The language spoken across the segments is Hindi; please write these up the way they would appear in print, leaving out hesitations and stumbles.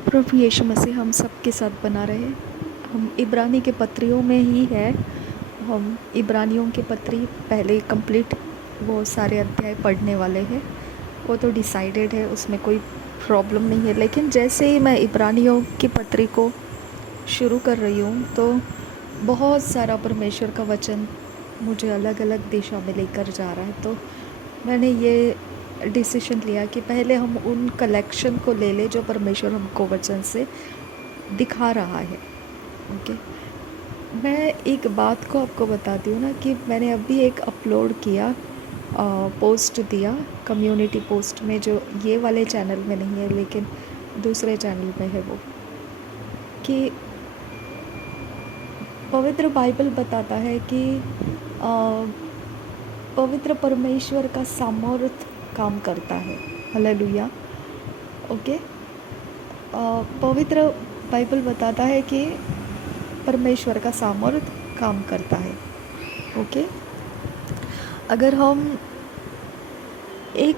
प्रभु यीशु मसीह हम सब के साथ बना रहे। हम इब्रानी के पत्रियों में ही है। हम इब्रानियों की पत्री पहले कंप्लीट वो सारे अध्याय पढ़ने वाले हैं। वो तो डिसाइडेड है, उसमें कोई प्रॉब्लम नहीं है। लेकिन जैसे ही मैं इब्रानियों की पत्री को शुरू कर रही हूँ तो बहुत सारा परमेश्वर का वचन मुझे अलग अलग दिशा में लेकर जा रहा है। तो मैंने ये डिसीजन लिया कि पहले हम उन कलेक्शन को ले लें जो परमेश्वर हमको वचन से दिखा रहा है। ओके, मैं एक बात को आपको बताती हूँ ना कि मैंने अभी एक अपलोड किया, पोस्ट दिया कम्युनिटी पोस्ट में, जो ये वाले चैनल में नहीं है लेकिन दूसरे चैनल में है, वो कि पवित्र बाइबल बताता है कि पवित्र परमेश्वर का सामर्थ काम करता है। हालेलुया। ओके, पवित्र बाइबल बताता है कि परमेश्वर का सामर्थ काम करता है। ओके, अगर हम एक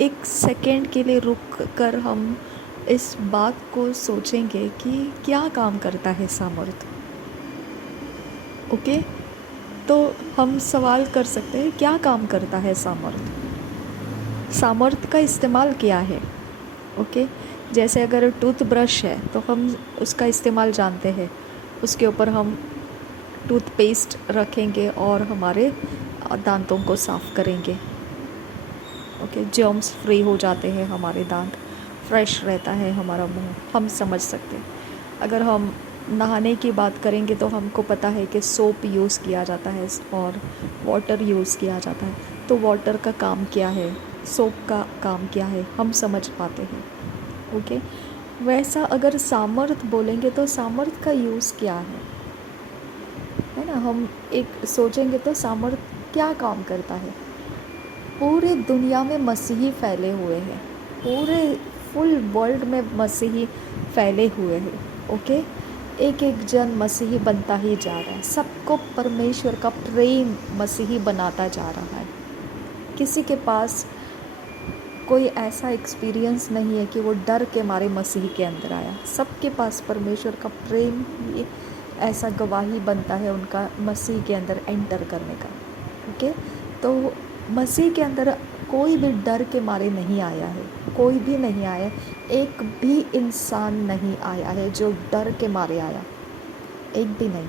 एक सेकेंड के लिए रुक कर हम इस बात को सोचेंगे कि क्या काम करता है सामर्थ। ओके, तो हम सवाल कर सकते हैं क्या काम करता है सामर्थ। सामर्थ का इस्तेमाल क्या है। ओके, जैसे अगर टूथब्रश है तो हम उसका इस्तेमाल जानते हैं। उसके ऊपर हम टूथपेस्ट रखेंगे और हमारे दांतों को साफ़ करेंगे। ओके, जर्म्स फ्री हो जाते हैं, हमारे दांत फ्रेश रहता है, हमारा मुंह, हम समझ सकते हैं। अगर हम नहाने की बात करेंगे तो हमको पता है कि सोप यूज़ किया जाता है और वाटर यूज़ किया जाता है। तो वाटर का काम क्या है, सोप का काम क्या है, हम समझ पाते हैं। ओके, वैसा अगर सामर्थ बोलेंगे तो सामर्थ का यूज़ क्या है ना। हम एक सोचेंगे तो सामर्थ क्या काम करता है। पूरे दुनिया में मसीही फैले हुए हैं, पूरे फुल वर्ल्ड में मसीही फैले हुए हैं। ओके, एक एक जन मसीही बनता ही जा रहा है, सबको परमेश्वर का प्रेम मसीही बनाता जा रहा है। किसी के पास कोई ऐसा एक्सपीरियंस नहीं है कि वो डर के मारे मसीह के अंदर आया। सबके पास परमेश्वर का प्रेम ही ऐसा गवाही बनता है उनका मसीह के अंदर एंटर करने का। ओके, तो मसीह के अंदर कोई भी डर के मारे नहीं आया है, कोई भी नहीं आया, एक भी इंसान नहीं आया है जो डर के मारे आया, एक भी नहीं।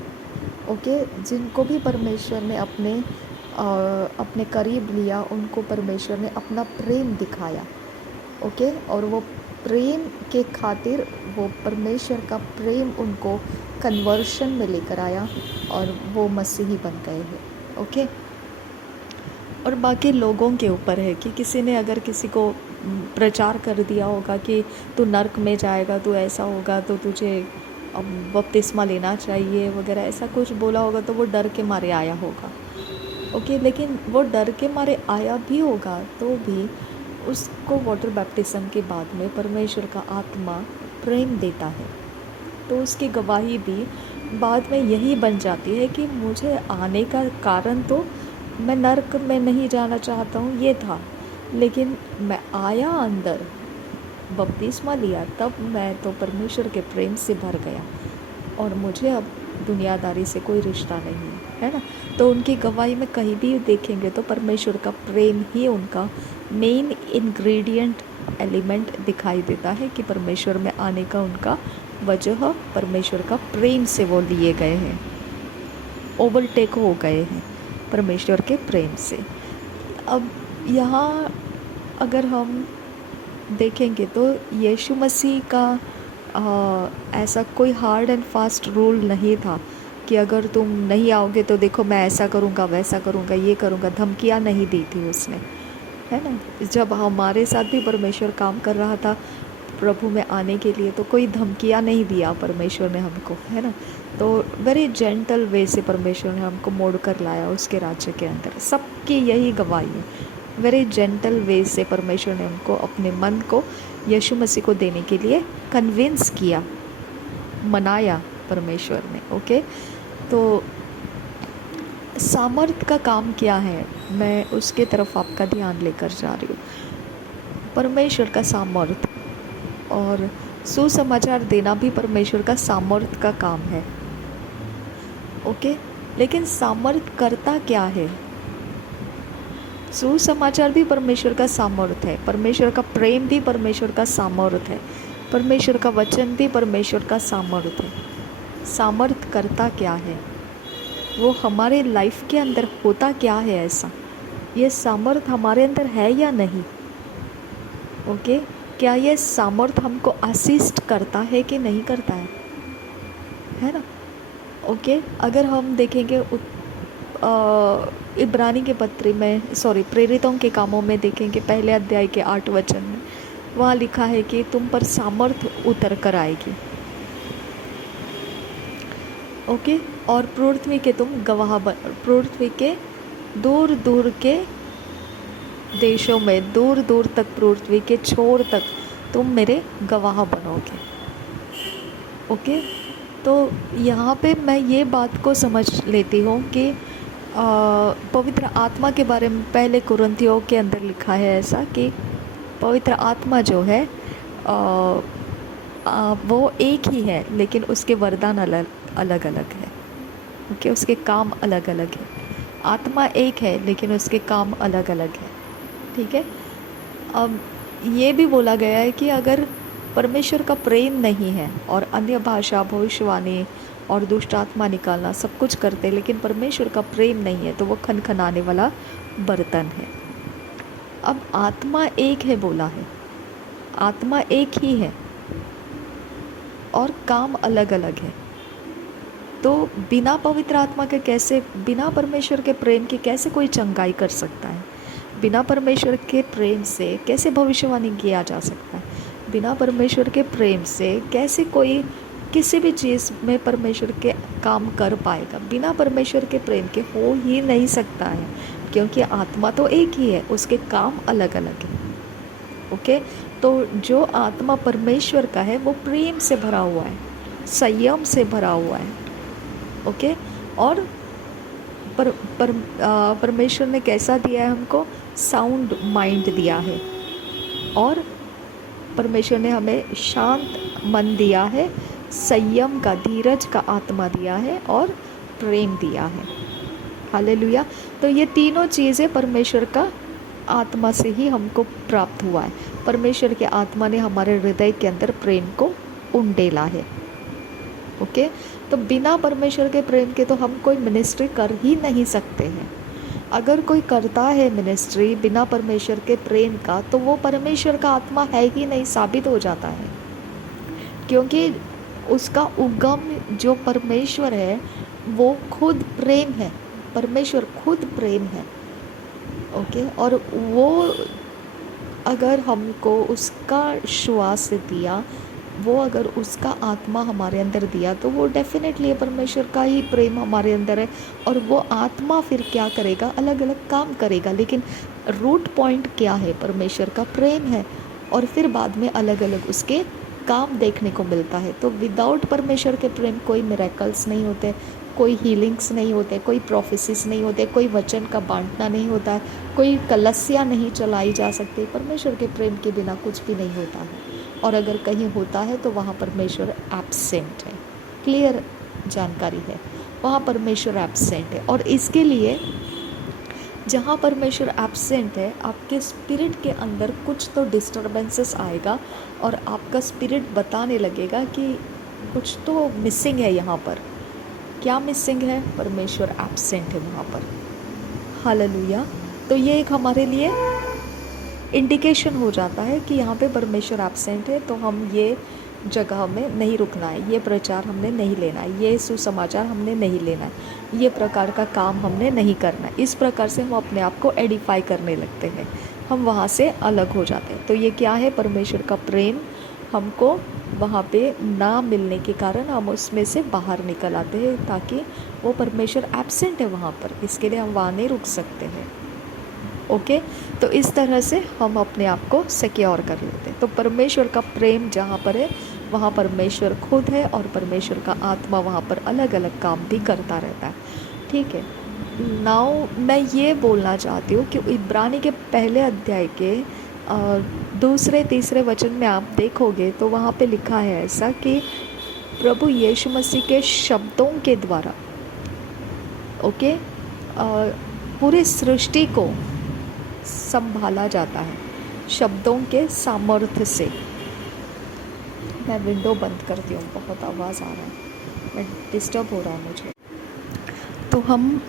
ओके, जिनको भी परमेश्वर ने अपने करीब लिया, उनको परमेश्वर ने अपना प्रेम दिखाया। ओके, और वो प्रेम के खातिर वो परमेश्वर का प्रेम उनको कन्वर्शन में लेकर आया और वो मसीही बन गए हैं। ओके, और बाकी लोगों के ऊपर है कि किसी ने अगर किसी को प्रचार कर दिया होगा कि तू नर्क में जाएगा, तू ऐसा होगा, तो तुझे अब बपतिस्मा लेना चाहिए वगैरह, ऐसा कुछ बोला होगा तो वो डर के मारे आया होगा। ओके, लेकिन वो डर के मारे आया भी होगा तो भी उसको वाटर बैप्टिज्म के बाद में परमेश्वर का आत्मा प्रेम देता है, तो उसकी गवाही भी बाद में यही बन जाती है कि मुझे आने का कारण तो मैं नर्क में नहीं जाना चाहता हूँ ये था, लेकिन मैं आया अंदर, बपतिस्मा लिया, तब मैं तो परमेश्वर के प्रेम से भर गया और मुझे अब दुनियादारी से कोई रिश्ता नहीं है ना। तो उनकी गवाही में कहीं भी देखेंगे तो परमेश्वर का प्रेम ही उनका मेन इंग्रेडिएंट एलिमेंट दिखाई देता है कि परमेश्वर में आने का उनका वजह परमेश्वर का प्रेम से वो लिए गए हैं, ओवरटेक हो गए हैं परमेश्वर के प्रेम से। अब यहाँ अगर हम देखेंगे तो यीशु मसीह का ऐसा कोई हार्ड एंड फास्ट रूल नहीं था कि अगर तुम नहीं आओगे तो देखो मैं ऐसा करूँगा, वैसा करूँगा, ये करूँगा। धमकियाँ नहीं दी थी उसने, है ना। जब हमारे साथ भी परमेश्वर काम कर रहा था प्रभु में आने के लिए, तो कोई धमकियाँ नहीं दिया परमेश्वर ने हमको, है ना। तो वेरी जेंटल वे से परमेश्वर ने हमको मोड़ कर लाया उसके राज्य के अंदर। सबकी यही गवाही है, वेरी जेंटल वे से परमेश्वर ने हमको अपने मन को यीशु मसीह को देने के लिए कन्विंस किया, मनाया परमेश्वर ने। ओके, तो सामर्थ का काम क्या है, मैं उसके तरफ आपका ध्यान लेकर जा रही हूँ। परमेश्वर का सामर्थ, और सुसमाचार देना भी परमेश्वर का सामर्थ का काम है। ओके, लेकिन सामर्थ करता क्या है? सुसमाचार भी परमेश्वर का सामर्थ है, परमेश्वर का प्रेम भी परमेश्वर का सामर्थ है, परमेश्वर का वचन भी परमेश्वर का सामर्थ है। सामर्थ करता क्या है? वो हमारे लाइफ के अंदर होता क्या है ऐसा? ये सामर्थ हमारे अंदर है या नहीं? ओके, क्या ये सामर्थ हमको असिस्ट करता है कि नहीं करता है ना? ओके, अगर हम देखेंगे इब्रानी के पत्री में, प्रेरितों के कामों में देखेंगे, पहले अध्याय के 8 वचन में वहाँ लिखा है कि तुम पर सामर्थ उतर कर आएगी। ओके, और पृथ्वी के तुम गवाह पृथ्वी के दूर दूर के देशों में, दूर दूर तक, पृथ्वी के छोर तक तुम मेरे गवाह बनोगे। ओके, तो यहाँ पे मैं ये बात को समझ लेती हूँ कि पवित्र आत्मा के बारे में पहले कुरिन्थियों के अंदर लिखा है ऐसा कि पवित्र आत्मा जो है वो एक ही है, लेकिन उसके वरदान अलग अलग है। ओके, उसके काम अलग अलग है। आत्मा एक है लेकिन उसके काम अलग अलग है। ठीक है, अब ये भी बोला गया है कि अगर परमेश्वर का प्रेम नहीं है और अन्य भाषा, भविष्यवाणी और दुष्ट आत्मा निकालना सब कुछ करते, लेकिन परमेश्वर का प्रेम नहीं है, तो वो खनखनाने वाला बर्तन है। अब आत्मा एक है बोला है, आत्मा एक ही है और काम अलग अलग है। तो बिना पवित्र आत्मा के कैसे, बिना परमेश्वर के प्रेम के कैसे कोई चंगाई कर सकता है? बिना परमेश्वर के प्रेम से कैसे भविष्यवाणी किया जा सकता है? बिना परमेश्वर के प्रेम से कैसे कोई किसी भी चीज़ में परमेश्वर के काम कर पाएगा? बिना परमेश्वर के प्रेम के हो ही नहीं सकता है, क्योंकि आत्मा तो एक ही है, उसके काम अलग अलग है। ओके, तो जो आत्मा परमेश्वर का है वो प्रेम से भरा हुआ है, संयम से भरा हुआ है। ओके, और परमेश्वर ने कैसा दिया है हमको? साउंड माइंड दिया है, और परमेश्वर ने हमें शांत मन दिया है, संयम का, धीरज का आत्मा दिया है, और प्रेम दिया है। हालेलुया। तो ये तीनों चीज़ें परमेश्वर का आत्मा से ही हमको प्राप्त हुआ है। परमेश्वर के आत्मा ने हमारे हृदय के अंदर प्रेम को उंडेला है। ओके, तो बिना परमेश्वर के प्रेम के तो हम कोई मिनिस्ट्री कर ही नहीं सकते हैं। अगर कोई करता है मिनिस्ट्री बिना परमेश्वर के प्रेम का, तो वो परमेश्वर का आत्मा है ही नहीं, साबित हो जाता है, क्योंकि उसका उगम जो परमेश्वर है वो खुद प्रेम है। परमेश्वर खुद प्रेम है। ओके, और वो अगर हमको उसका श्वास दिया, वो अगर उसका आत्मा हमारे अंदर दिया, तो वो डेफिनेटली परमेश्वर का ही प्रेम हमारे अंदर है। और वो आत्मा फिर क्या करेगा? अलग अलग काम करेगा, लेकिन रूट पॉइंट क्या है? परमेश्वर का प्रेम है, और फिर बाद में अलग अलग उसके काम देखने को मिलता है। तो विदाउट परमेश्वर के प्रेम कोई मिरेकल्स नहीं होते, कोई हीलिंग्स नहीं होते, कोई प्रोफेसिस नहीं होते, कोई वचन का बांटना नहीं होता है, कोई कलसियाँ नहीं चलाई जा सकती। परमेश्वर के प्रेम के बिना कुछ भी नहीं होता है, और अगर कहीं होता है तो वहाँ परमेश्वर एब्सेंट है। क्लियर जानकारी है, वहाँ परमेश्वर एब्सेंट है। और इसके लिए जहाँ परमेश्वर एब्सेंट है, आपके स्पिरिट के अंदर कुछ तो डिस्टर्बेंसेस आएगा, और आपका स्पिरिट बताने लगेगा कि कुछ तो मिसिंग है यहाँ पर। क्या मिसिंग है? परमेश्वर एब्सेंट है वहाँ पर। हालेलुया। तो ये एक हमारे लिए इंडिकेशन हो जाता है कि यहाँ पे परमेश्वर एब्सेंट है, तो हम ये जगह में नहीं रुकना है, ये प्रचार हमने नहीं लेना है, ये सुसमाचार हमने नहीं लेना है, ये प्रकार का काम हमने नहीं करना है। इस प्रकार से हम अपने आप को एडिफाई करने लगते हैं, हम वहाँ से अलग हो जाते हैं। तो ये क्या है? परमेश्वर का प्रेम हमको वहाँ पे ना मिलने के कारण हम उसमें से बाहर निकल आते हैं, ताकि वो परमेश्वर एब्सेंट है वहाँ पर, इसके लिए हम वहाँ नहीं रुक सकते हैं। ओके, तो इस तरह से हम अपने आप को सिक्योर कर लेते हैं। तो परमेश्वर का प्रेम जहाँ पर है, वहाँ परमेश्वर खुद है, और परमेश्वर का आत्मा वहाँ पर अलग अलग काम भी करता रहता है। ठीक है, नाउ मैं ये बोलना चाहती हूँ कि इब्रानी के पहले अध्याय के दूसरे तीसरे वचन में आप देखोगे तो वहाँ पे लिखा है ऐसा कि प्रभु यीशु मसीह के शब्दों के द्वारा, ओके, पूरी सृष्टि को संभाला जाता है शब्दों के सामर्थ्य से। मैं विंडो बंद करती हूँ, बहुत आवाज़ आ रहा है, मैं डिस्टर्ब हो रहा है मुझे। तो हम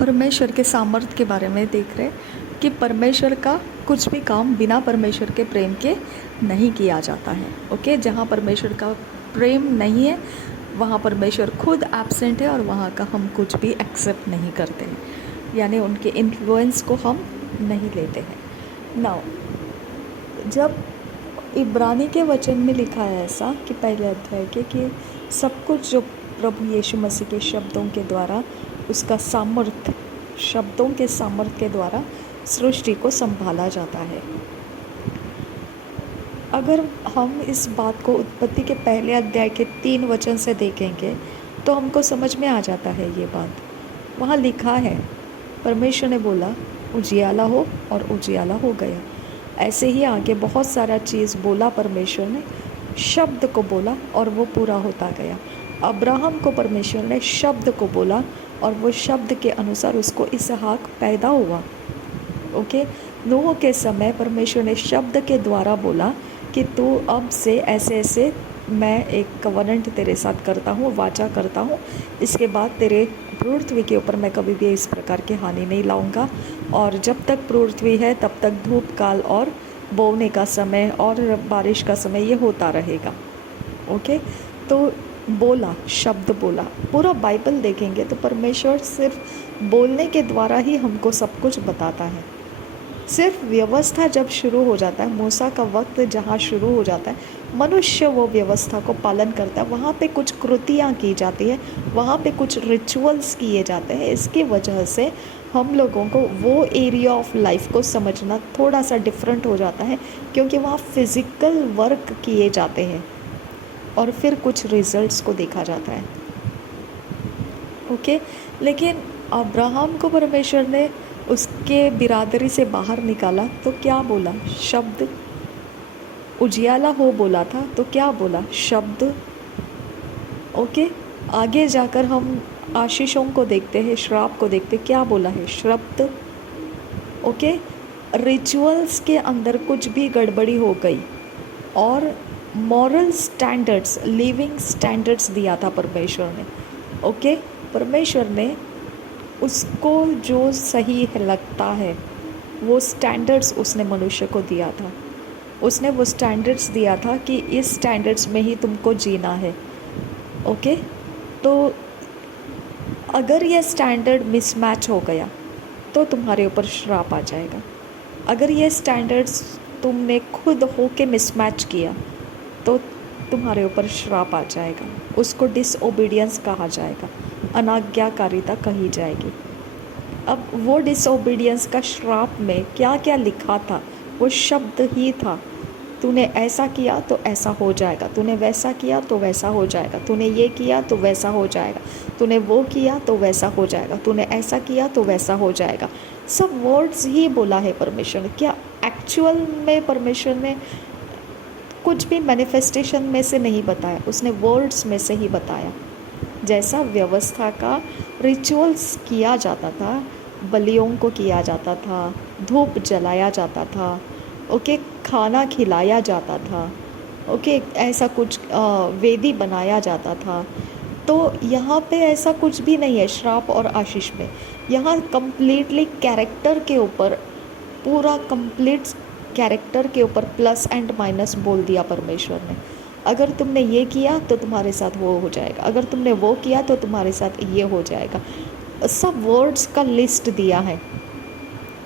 परमेश्वर के सामर्थ्य के बारे में देख रहे हैं कि परमेश्वर का कुछ भी काम बिना परमेश्वर के प्रेम के नहीं किया जाता है। ओके, जहाँ परमेश्वर का प्रेम नहीं है वहाँ परमेश्वर खुद एब्सेंट है और वहाँ का हम कुछ भी एक्सेप्ट नहीं करते हैं, यानी उनके इन्फ्लुएंस को हम नहीं लेते हैं। नाउ जब इब्रानी के वचन में लिखा है ऐसा कि पहले अध्याय के कि सब कुछ जो प्रभु यीशु मसीह के शब्दों के द्वारा, उसका सामर्थ्य, शब्दों के सामर्थ्य के द्वारा सृष्टि को संभाला जाता है। अगर हम इस बात को उत्पत्ति के पहले अध्याय के 3 वचन से देखेंगे तो हमको समझ में आ जाता है ये बात। वहाँ लिखा है परमेश्वर ने बोला उजियाला हो और उजियाला हो गया। ऐसे ही आगे बहुत सारा चीज़ बोला परमेश्वर ने, शब्द को बोला और वो पूरा होता गया। अब्राहम को परमेश्वर ने शब्द को बोला और वो शब्द के अनुसार उसको इसहाक पैदा हुआ। ओके, नूह के समय परमेश्वर ने शब्द के द्वारा बोला कि तू अब से ऐसे ऐसे मैं एक कवनेंट तेरे साथ करता हूँ, वाचा करता हूँ, इसके बाद तेरे पृथ्वी के ऊपर मैं कभी भी इस प्रकार की हानि नहीं लाऊंगा, और जब तक पृथ्वी है तब तक धूप काल और बोने का समय और बारिश का समय ये होता रहेगा। ओके, तो बोला, शब्द बोला। पूरा बाइबल देखेंगे तो परमेश्वर सिर्फ बोलने के द्वारा ही हमको सब कुछ बताता है। सिर्फ व्यवस्था जब शुरू हो जाता है, मूसा का वक्त जहाँ शुरू हो जाता है, मनुष्य वो व्यवस्था को पालन करता है, वहाँ पे कुछ कृतियाँ की जाती है, वहाँ पे कुछ रिचुअल्स किए जाते हैं। इसकी वजह से हम लोगों को वो एरिया ऑफ लाइफ को समझना थोड़ा सा डिफरेंट हो जाता है, क्योंकि वहाँ फिज़िकल वर्क किए जाते हैं और फिर कुछ रिजल्ट्स को देखा जाता है। ओके, लेकिन अब्राहम को परमेश्वर ने उसके बिरादरी से बाहर निकाला तो क्या बोला? शब्द। उजियाला हो बोला था तो क्या बोला? शब्द। ओके, आगे जाकर हम आशीषों को देखते हैं, श्राप को देखते, क्या बोला है? शब्द। ओके, रिचुअल्स के अंदर कुछ भी गड़बड़ी हो गई और मॉरल स्टैंडर्ड्स, लिविंग स्टैंडर्ड्स दिया था परमेश्वर ने। ओके, परमेश्वर ने उसको जो सही लगता है वो स्टैंडर्ड्स उसने मनुष्य को दिया था। उसने वो स्टैंडर्ड्स दिया था कि इस स्टैंडर्ड्स में ही तुमको जीना है। ओके, तो अगर ये स्टैंडर्ड मिसमैच हो गया तो तुम्हारे ऊपर श्राप आ जाएगा। अगर ये स्टैंडर्ड्स तुमने खुद हो के मिसमैच किया तो तुम्हारे ऊपर श्राप आ जाएगा। उसको डिसओबीडियंस कहा जाएगा, अनाज्ञाकारिता कही जाएगी। अब वो डिसओबीडियंस का श्राप में क्या क्या लिखा था? वो शब्द ही था। तूने ऐसा किया तो ऐसा हो जाएगा, तूने वैसा किया तो वैसा हो जाएगा, तूने ये किया तो वैसा हो जाएगा, तूने वो किया तो वैसा हो जाएगा, तूने ऐसा किया तो वैसा हो जाएगा। सब वर्ड्स ही बोला है परमेश्वर ने। क्या एक्चुअल में परमेश्वर ने कुछ भी मैनिफेस्टेशन में से नहीं बताया, उसने वर्ड्स में से ही बताया। जैसा व्यवस्था का रिचुअल्स किया जाता था, बलियों को किया जाता था, धूप जलाया जाता था, ओके, खाना खिलाया जाता था, ओके, ऐसा कुछ वेदी बनाया जाता था। तो यहाँ पे ऐसा कुछ भी नहीं है श्राप और आशीष में। यहाँ कंप्लीटली कैरेक्टर के ऊपर, पूरा कंप्लीट कैरेक्टर के ऊपर प्लस एंड माइनस बोल दिया परमेश्वर ने। अगर तुमने ये किया तो तुम्हारे साथ वो हो जाएगा, अगर तुमने वो किया तो तुम्हारे साथ ये हो जाएगा। सब वर्ड्स का लिस्ट दिया है,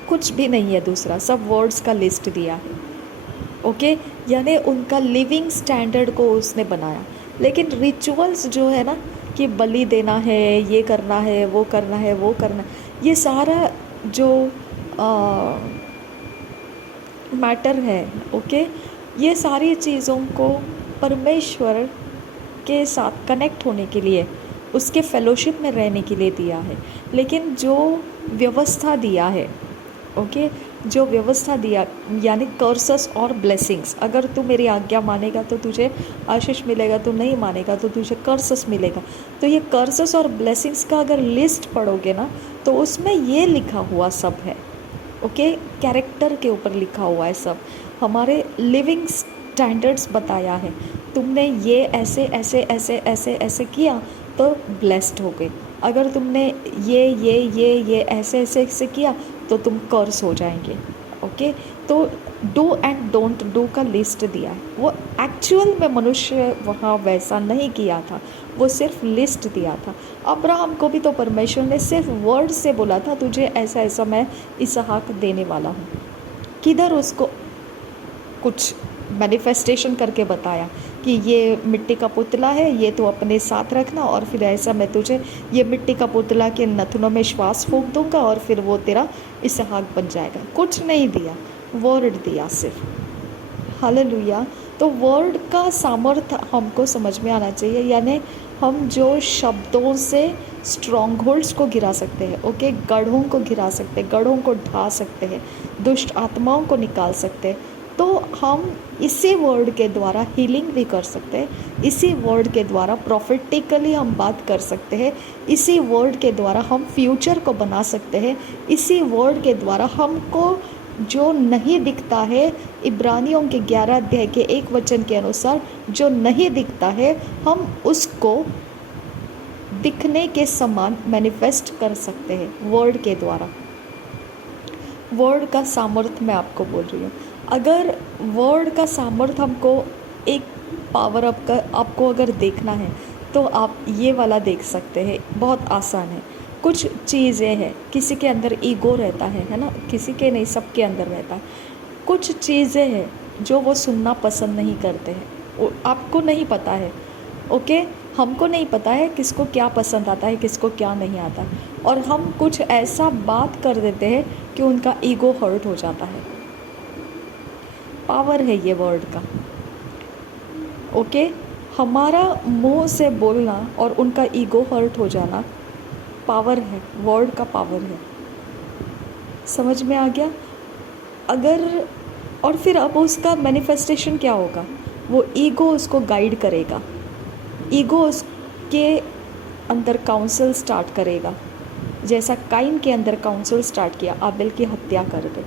कुछ भी नहीं है दूसरा, सब वर्ड्स का लिस्ट दिया है। ओके, यानी उनका लिविंग स्टैंडर्ड को उसने बनाया। लेकिन रिचुअल्स जो है ना, कि बलि देना है, ये करना है, वो करना है, वो करना, ये सारा जो मैटर है, ओके, ये सारी चीज़ों को परमेश्वर के साथ कनेक्ट होने के लिए, उसके फेलोशिप में रहने के लिए दिया है। लेकिन जो व्यवस्था दिया है, ओके, जो व्यवस्था दिया, यानी कर्सस और ब्लेसिंग्स। अगर तू मेरी आज्ञा मानेगा तो तुझे आशीष मिलेगा, तू नहीं मानेगा तो तुझे कर्सस मिलेगा। तो ये कर्सस और ब्लेसिंग्स का अगर लिस्ट पढ़ोगे ना, तो उसमें ये लिखा हुआ सब है। ओके, कैरेक्टर के ऊपर लिखा हुआ है सब, हमारे लिविंग स्टैंडर्ड्स बताया है। तुमने ये ऐसे ऐसे ऐसे ऐसे ऐसे किया तो ब्लेस्ड हो गए, अगर तुमने ये ऐसे ऐसे ऐसे किया तो तुम कर्स हो जाएंगे। ओके, तो डू एंड डोंट डू का लिस्ट दिया है। वो एक्चुअल में मनुष्य वहाँ वैसा नहीं किया था, वो सिर्फ लिस्ट दिया था। अब्राहम को भी तो परमेश्वर ने सिर्फ वर्ड से बोला था, तुझे ऐसा ऐसा मैं इसहाक देने वाला हूँ। किधर उसको कुछ मैनिफेस्टेशन करके बताया कि ये मिट्टी का पुतला है, ये तो अपने साथ रखना, और फिर ऐसा मैं तुझे ये मिट्टी का पुतला के नथनों में श्वास फूंक दूंगा और फिर वो तेरा इसहाक बन जाएगा। कुछ नहीं दिया, वर्ड दिया सिर्फ। हालेलुया। तो वर्ड का सामर्थ्य हमको समझ में आना चाहिए, यानी हम जो शब्दों से स्ट्रॉन्ग होल्ड्स को गिरा सकते हैं, ओके, गढ़ों को गिरा सकते हैं, गढ़ों को ढा सकते हैं, दुष्ट आत्माओं को निकाल सकते हैं। तो हम इसी वर्ड के द्वारा हीलिंग भी कर सकते हैं, इसी वर्ड के द्वारा प्रॉफिटिकली हम बात कर सकते हैं, इसी वर्ड के द्वारा हम फ्यूचर को बना सकते हैं, इसी वर्ड के द्वारा हमको जो नहीं दिखता है, इब्रानियों के 11 अध्याय के 1 वचन के अनुसार जो नहीं दिखता है, हम उसको दिखने के समान मैनिफेस्ट कर सकते हैं वर्ड के द्वारा। वर्ड का सामर्थ्य मैं आपको बोल रही हूँ। अगर वर्ड का सामर्थ्य हमको एक पावर अप का आपको अगर देखना है तो आप ये वाला देख सकते हैं, बहुत आसान है। कुछ चीज़ें हैं, किसी के अंदर ईगो रहता है ना, किसी के नहीं, सबके अंदर रहता है। कुछ चीज़ें हैं जो वो सुनना पसंद नहीं करते हैं, वो आपको नहीं पता है। ओके, हमको नहीं पता है किसको क्या पसंद आता है, किसको क्या नहीं आता, और हम कुछ ऐसा बात कर देते हैं कि उनका ईगो हर्ट हो जाता है। पावर है ये वर्ड का। ओके, हमारा मुंह से बोलना और उनका ईगो हर्ट हो जाना पावर है, वर्ड का पावर है। समझ में आ गया? अगर और फिर अब उसका मैनिफेस्टेशन क्या होगा? वो ईगो उसको गाइड करेगा, ईगो उसके अंदर काउंसिल स्टार्ट करेगा, जैसा काइन के अंदर काउंसिल स्टार्ट किया, आबेल की हत्या कर दे।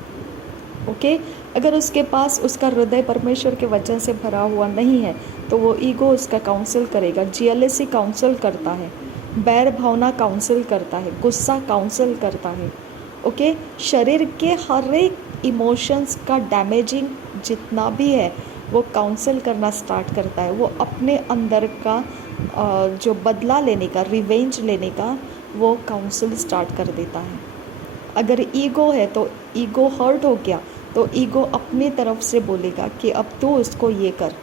ओके, अगर उसके पास उसका हृदय परमेश्वर के वचन से भरा हुआ नहीं है तो वो ईगो उसका काउंसिल करेगा। जेलसी काउंसिल करता है, बैर भावना काउंसिल करता है, गुस्सा काउंसिल करता है। ओके, शरीर के हर एक इमोशंस का डैमेजिंग जितना भी है वो काउंसिल करना स्टार्ट करता है। वो अपने अंदर का जो बदला लेने का, रिवेंज लेने का, वो काउंसिल स्टार्ट कर देता है। अगर ईगो है तो ईगो हर्ट हो गया तो ईगो अपनी तरफ से बोलेगा कि अब तू उसको ये कर,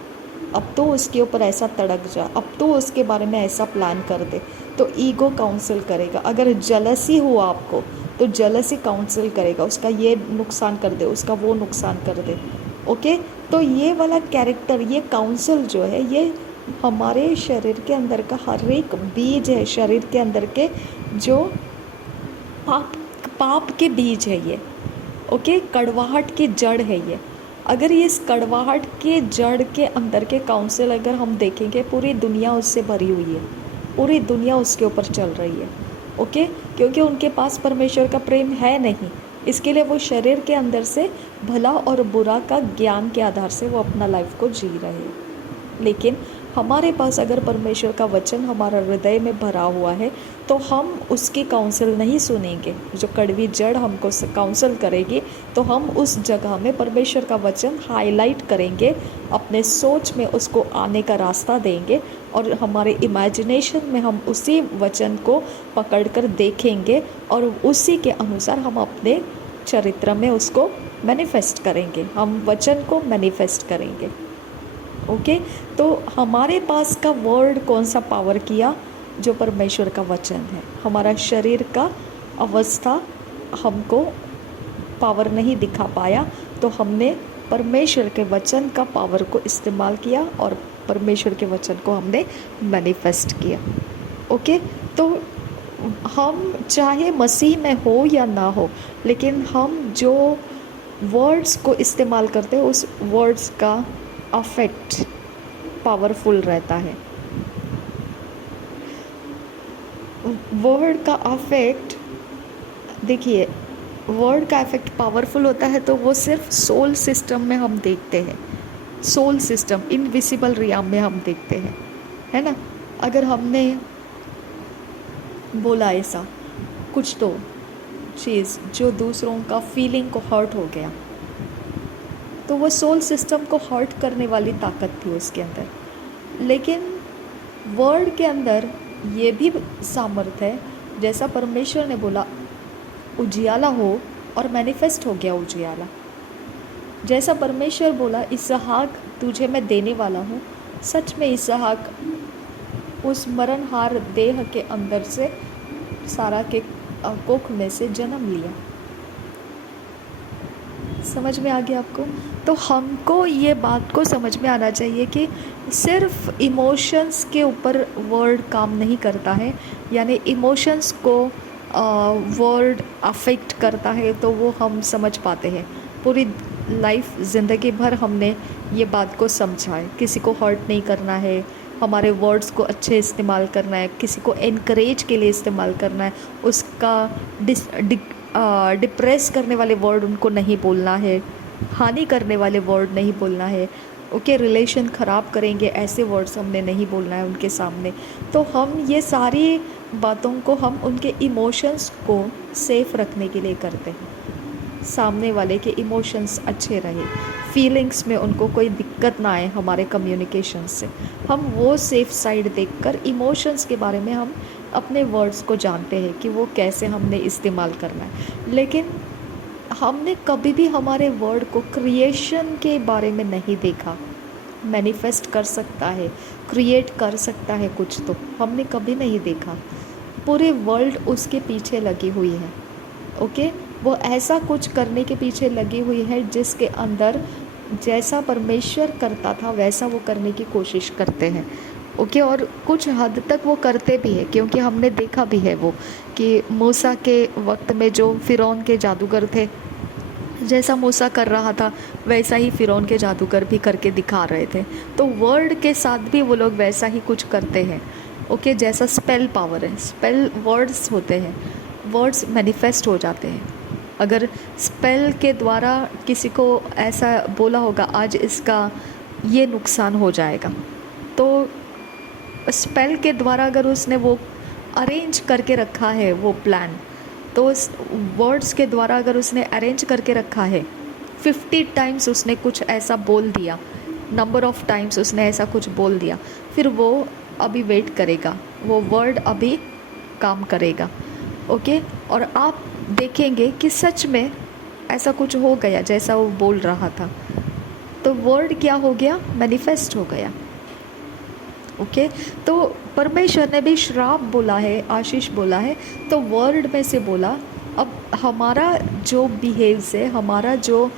अब तो उसके ऊपर ऐसा तड़क जा, अब तो उसके बारे में ऐसा प्लान कर दे। तो ईगो काउंसिल करेगा। अगर जलसी हुआ आपको तो जलसी काउंसिल करेगा, उसका ये नुकसान कर दे, उसका वो नुकसान कर दे। ओके, तो ये वाला कैरेक्टर, ये काउंसिल जो है, ये हमारे शरीर के अंदर का हर एक बीज है, शरीर के अंदर के जो पाप के बीज है ये। ओके, कड़वाहट की जड़ है ये। अगर ये इस कड़वाहट के जड़ के अंदर के काउंसिल अगर हम देखेंगे, पूरी दुनिया उससे भरी हुई है, पूरी दुनिया उसके ऊपर चल रही है। ओके, क्योंकि उनके पास परमेश्वर का प्रेम है नहीं, इसके लिए वो शरीर के अंदर से भला और बुरा का ज्ञान के आधार से वो अपना लाइफ को जी रहे हैं। लेकिन हमारे पास अगर परमेश्वर का वचन हमारा हृदय में भरा हुआ है तो हम उसकी काउंसिल नहीं सुनेंगे। जो कड़वी जड़ हमको काउंसिल करेगी तो हम उस जगह में परमेश्वर का वचन हाईलाइट करेंगे, अपने सोच में उसको आने का रास्ता देंगे, और हमारे इमेजिनेशन में हम उसी वचन को पकड़कर देखेंगे और उसी के अनुसार हम अपने चरित्र में उसको मैनिफेस्ट करेंगे, हम वचन को मैनिफेस्ट करेंगे। ओके, तो हमारे पास का वर्ड कौन सा पावर किया? जो परमेश्वर का वचन है। हमारा शरीर का अवस्था हमको पावर नहीं दिखा पाया तो हमने परमेश्वर के वचन का पावर को इस्तेमाल किया और परमेश्वर के वचन को हमने मैनिफेस्ट किया। ओके, तो हम चाहे मसीह में हो या ना हो, लेकिन हम जो वर्ड्स को इस्तेमाल करते हैं, उस वर्ड्स का अफेक्ट पावरफुल रहता है। वर्ड का अफेक्ट, देखिए, वर्ड का इफेक्ट पावरफुल होता है तो वो सिर्फ सोल सिस्टम में हम देखते हैं, सोल सिस्टम इनविजिबल रियाम में हम देखते हैं, है ना। अगर हमने बोला ऐसा कुछ तो चीज़ जो दूसरों का फीलिंग को हर्ट हो गया, तो वो सोल सिस्टम को हर्ट करने वाली ताकत थी उसके अंदर। लेकिन वर्ड के अंदर ये भी सामर्थ्य है, जैसा परमेश्वर ने बोला उजियाला हो, और मैनिफेस्ट हो गया उजियाला। जैसा परमेश्वर बोला इसहाक तुझे मैं देने वाला हूँ, सच में इसहाक उस मरणहार देह के अंदर से, सारा के कोख में से जन्म लिया। समझ में आ गया आपको? तो हमको ये बात को समझ में आना चाहिए कि सिर्फ इमोशंस के ऊपर वर्ड काम नहीं करता है, यानी इमोशंस को वर्ड अफेक्ट करता है तो वो हम समझ पाते हैं। पूरी लाइफ ज़िंदगी भर हमने ये बात को समझा है, किसी को हर्ट नहीं करना है, हमारे वर्ड्स को अच्छे इस्तेमाल करना है, किसी को एनकरेज के लिए इस्तेमाल करना है, उसका डिप्रेस करने वाले वर्ड उनको नहीं बोलना है, हानि करने वाले वर्ड नहीं बोलना है, ओके, रिलेशन ख़राब करेंगे ऐसे वर्ड्स हमने नहीं बोलना है उनके सामने। तो हम ये सारी बातों को हम उनके इमोशंस को सेफ रखने के लिए करते हैं, सामने वाले के इमोशंस अच्छे रहे, फीलिंग्स में उनको कोई दिक्कत ना आए हमारे कम्युनिकेशन से। हम वो सेफ साइड देखकर इमोशंस के बारे में हम अपने वर्ड्स को जानते हैं कि वो कैसे हमने इस्तेमाल करना है। लेकिन हमने कभी भी हमारे वर्ड को क्रिएशन के बारे में नहीं देखा। मैनिफेस्ट कर सकता है, क्रिएट कर सकता है कुछ, तो हमने कभी नहीं देखा। पूरे वर्ल्ड उसके पीछे लगी हुई है, ओके, वो ऐसा कुछ करने के पीछे लगी हुई है जिसके अंदर जैसा परमेश्वर करता था वैसा वो करने की कोशिश करते हैं, ओके। और कुछ हद तक वो करते भी है, क्योंकि हमने देखा भी है वो कि मूसा के वक्त में जो फ़िरौन के जादूगर थे, जैसा मूसा कर रहा था वैसा ही फ़िरौन के जादूगर भी करके दिखा रहे थे। तो वर्ड के साथ भी वो लोग वैसा ही कुछ करते हैं, ओके। जैसा स्पेल पावर है, स्पेल वर्ड्स होते हैं, वर्ड्स मैनिफेस्ट हो जाते हैं। अगर स्पेल के द्वारा किसी को ऐसा बोला होगा आज इसका ये नुकसान हो जाएगा, तो स्पेल के द्वारा अगर उसने वो अरेंज करके रखा है वो प्लान, तो उस वर्ड्स के द्वारा अगर उसने अरेंज करके रखा है, 50 टाइम्स उसने कुछ ऐसा बोल दिया, नंबर ऑफ़ टाइम्स उसने ऐसा कुछ बोल दिया, फिर वो अभी वेट करेगा, वो वर्ड अभी काम करेगा, ओके। और आप देखेंगे कि सच में ऐसा कुछ हो गया जैसा वो बोल रहा था, तो वर्ड क्या हो गया, मैनिफेस्ट हो गया, ओके। तो परमेश्वर ने भी श्राप बोला है, आशीष बोला है, तो वर्ड में से बोला। अब हमारा जो बिहेव्स है, हमारा जो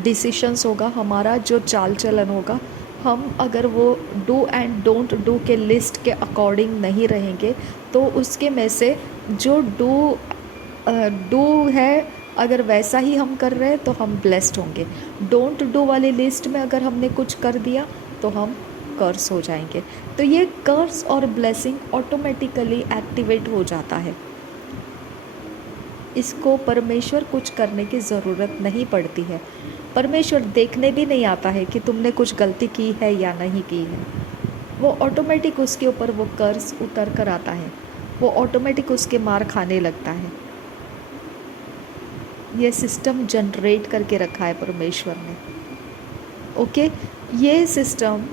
डिसीशंस होगा, हमारा जो चाल चलन होगा, हम अगर वो डू एंड डोंट डू के लिस्ट के अकॉर्डिंग नहीं रहेंगे, तो उसके में से जो डू है अगर वैसा ही हम कर रहे हैं तो हम ब्लेस्ड होंगे। डोंट डू वाली लिस्ट में अगर हमने कुछ कर दिया तो हम कर्स हो जाएंगे। तो ये कर्स और ब्लेसिंग ऑटोमेटिकली एक्टिवेट हो जाता है, इसको परमेश्वर कुछ करने की ज़रूरत नहीं पड़ती है। परमेश्वर देखने भी नहीं आता है कि तुमने कुछ गलती की है या नहीं की है, वो ऑटोमेटिक उसके ऊपर वो कर्स उतर कर आता है, वो ऑटोमेटिक उसके मार खाने लगता है। ये सिस्टम जनरेट करके रखा है परमेश्वर ने, ओके। ये सिस्टम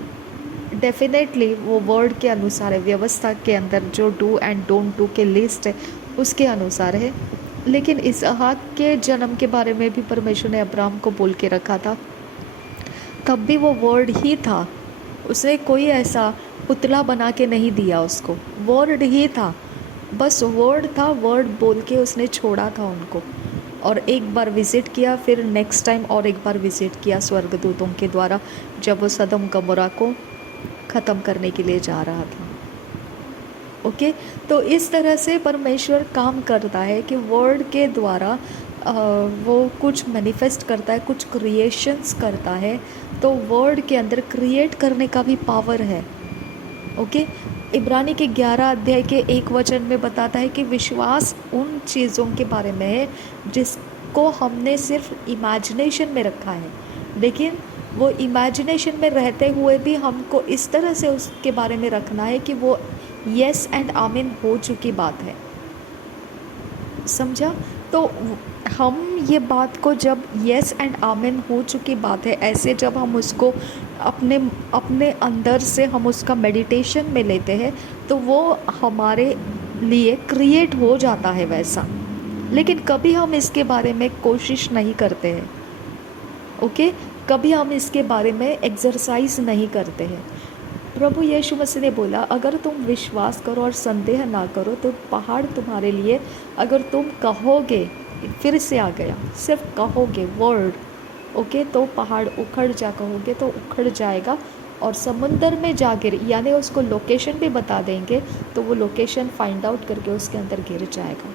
डेफिनेटली वो वर्ड के अनुसार है, व्यवस्था के अंदर जो डू एंड डोंट डू के लिस्ट है उसके अनुसार है। लेकिन इसहाक के जन्म के बारे में भी परमेश्वर ने अब्राहम को बोल के रखा था, तब भी वो वर्ड ही था, उसने कोई ऐसा पुतला बना के नहीं दिया उसको, वर्ड ही था, बस वर्ड था, वर्ड बोल के उसने छोड़ा था उनको। और एक बार विज़िट किया, फिर नेक्स्ट टाइम और एक बार विज़िट किया स्वर्गदूतों के द्वारा, जब वो सदम गमोरा को ख़त्म करने के लिए जा रहा था, ओके। तो इस तरह से परमेश्वर काम करता है कि वर्ड के द्वारा वो कुछ मैनिफेस्ट करता है, कुछ क्रिएशंस करता है, तो वर्ड के अंदर क्रिएट करने का भी पावर है। ओके, इब्रानी के 11 अध्याय के 1 वचन में बताता है कि विश्वास उन चीज़ों के बारे में है जिसको हमने सिर्फ इमेजिनेशन में रखा है, लेकिन वो इमेजिनेशन में रहते हुए भी हमको इस तरह से उसके बारे में रखना है कि वो यस एंड आमीन हो चुकी बात है। समझा? तो हम ये बात को जब यस एंड आमीन हो चुकी बात है, ऐसे जब हम उसको अपने अपने अंदर से हम उसका मेडिटेशन में लेते हैं, तो वो हमारे लिए क्रिएट हो जाता है वैसा। लेकिन कभी हम इसके बारे में कोशिश नहीं करते हैं। ओके, कभी हम इसके बारे में एक्सरसाइज नहीं करते हैं। प्रभु यीशु मसीह ने बोला, अगर तुम विश्वास करो और संदेह ना करो तो पहाड़ तुम्हारे लिए, अगर तुम कहोगे, फिर से आ गया, सिर्फ कहोगे वर्ड, ओके, तो पहाड़ उखड़ जा, कहोगे तो उखड़ जाएगा और समुंदर में जा गिर, यानी उसको लोकेशन भी बता देंगे तो वो लोकेशन फाइंड आउट करके उसके अंदर गिर जाएगा।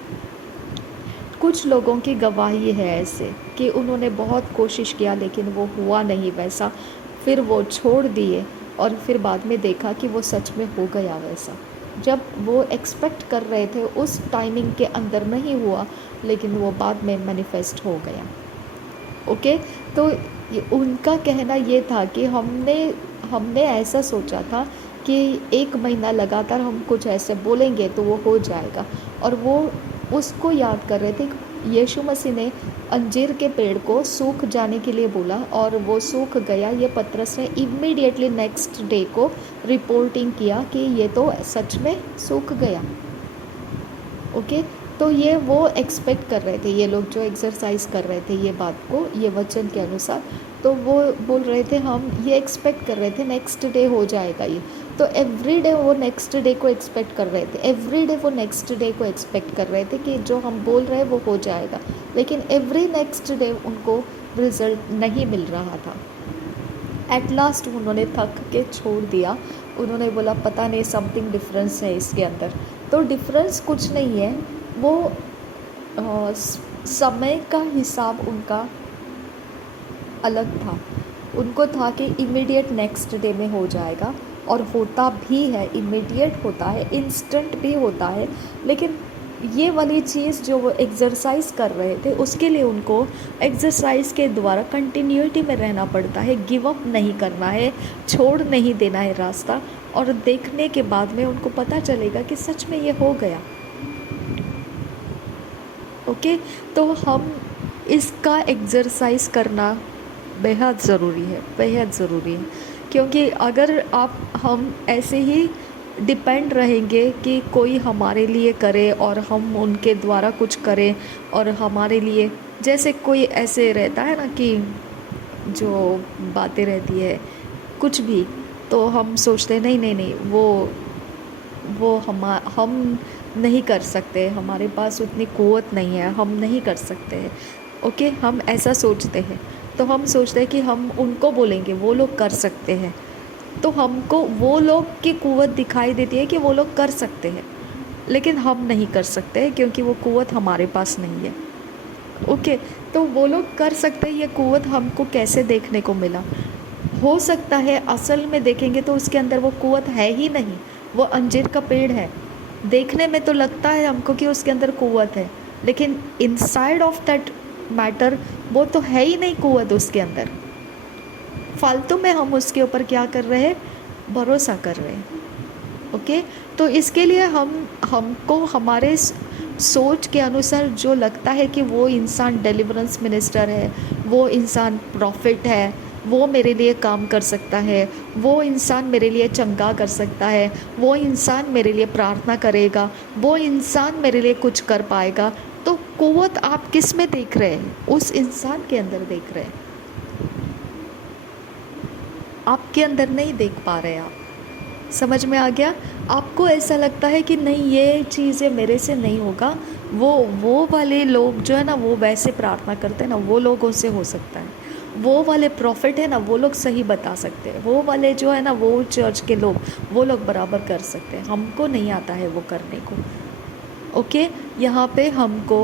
कुछ लोगों की गवाही है ऐसे कि उन्होंने बहुत कोशिश किया लेकिन वो हुआ नहीं वैसा, फिर वो छोड़ दिए और फिर बाद में देखा कि वो सच में हो गया वैसा। जब वो एक्सपेक्ट कर रहे थे उस टाइमिंग के अंदर नहीं हुआ, लेकिन वो बाद में मैनिफेस्ट हो गया। ओके, तो उनका कहना ये था कि हमने ऐसा सोचा था कि 1 महीना लगातार हम कुछ ऐसे बोलेंगे तो वो हो जाएगा, और वो उसको याद कर रहे थे। यीशु मसीह ने अंजीर के पेड़ को सूख जाने के लिए बोला और वो सूख गया। ये पतरस ने इमीडिएटली नेक्स्ट डे को रिपोर्टिंग किया कि ये तो सच में सूख गया। ओके, तो ये वो एक्सपेक्ट कर रहे थे, ये लोग जो एक्सरसाइज कर रहे थे ये बात को, ये वचन के अनुसार, तो वो बोल रहे थे हम ये एक्सपेक्ट कर रहे थे नेक्स्ट डे हो जाएगा ये। तो एवरी डे वो नेक्स्ट डे को एक्सपेक्ट कर रहे थे, एवरी डे वो नेक्स्ट डे को एक्सपेक्ट कर रहे थे कि जो हम बोल रहे हैं वो हो जाएगा, लेकिन एवरी नेक्स्ट डे उनको रिज़ल्ट नहीं मिल रहा था। एट लास्ट उन्होंने थक के छोड़ दिया। उन्होंने बोला पता नहीं समथिंग डिफरेंस है इसके अंदर। तो डिफरेंस कुछ नहीं है, वो समय का हिसाब उनका अलग था। उनको था कि इमीडिएट नेक्स्ट डे में हो जाएगा, और होता भी है, इमीडिएट होता है, इंस्टेंट भी होता है। लेकिन ये वाली चीज़ जो वो एक्सरसाइज कर रहे थे उसके लिए उनको एक्सरसाइज के द्वारा कंटिन्यूटी में रहना पड़ता है, गिव अप नहीं करना है, छोड़ नहीं देना है रास्ता, और देखने के बाद में उनको पता चलेगा कि सच में ये हो गया। ओके, तो हम इसका एक्सरसाइज करना बेहद ज़रूरी है, बेहद ज़रूरी है। क्योंकि अगर हम ऐसे ही डिपेंड रहेंगे कि कोई हमारे लिए करे और हम उनके द्वारा कुछ करें, और हमारे लिए जैसे कोई ऐसे रहता है ना कि जो बातें रहती है कुछ भी, तो हम सोचते हैं नहीं नहीं नहीं, वो हम नहीं कर सकते, हमारे पास उतनी क़ुव्वत नहीं है, हम नहीं कर सकते हैं। ओके, हम ऐसा सोचते हैं, तो हम सोचते हैं कि हम उनको बोलेंगे वो लोग कर सकते हैं, तो हमको वो लोग की क़ुव्वत दिखाई देती है कि वो लोग कर सकते हैं, लेकिन हम नहीं कर सकते क्योंकि वो क़ुव्वत हमारे पास नहीं है। ओके, तो वो लोग कर सकते हैं, ये क़ुव्वत हमको कैसे देखने को मिला? हो सकता है असल में देखेंगे तो उसके अंदर वो क़ुव्वत है ही नहीं, वो अंजीर का पेड़ है, देखने में तो लगता है हमको कि उसके अंदर क़ुव्वत है, लेकिन इनसाइड ऑफ दैट मैटर वो तो है ही नहीं क़ुव्वत उसके अंदर। फालतू में हम उसके ऊपर क्या कर रहे हैं? भरोसा कर रहे हैं। ओके, तो इसके लिए हमको हमारे सोच के अनुसार जो लगता है कि वो इंसान डिलीवरेंस मिनिस्टर है, वो इंसान प्रॉफिट है, वो मेरे लिए काम कर सकता है, वो इंसान मेरे लिए चंगा कर सकता है, वो इंसान मेरे लिए प्रार्थना करेगा, वो इंसान मेरे लिए कुछ कर पाएगा, तो क़ुव्वत आप किस में देख रहे हैं? उस इंसान के अंदर देख रहे हैं, आपके अंदर नहीं देख पा रहे आप। समझ में आ गया? आपको ऐसा लगता है कि नहीं ये चीज़ें मेरे से नहीं होगा, वो वाले लोग जो है ना वो वैसे प्रार्थना करते हैं ना, वो लोगों से हो सकता है, वो वाले प्रॉफिट है ना वो लोग सही बता सकते हैं, वो वाले जो है ना वो चर्च के लोग वो लोग बराबर कर सकते हैं, हमको नहीं आता है वो करने को। ओके, यहाँ पे हमको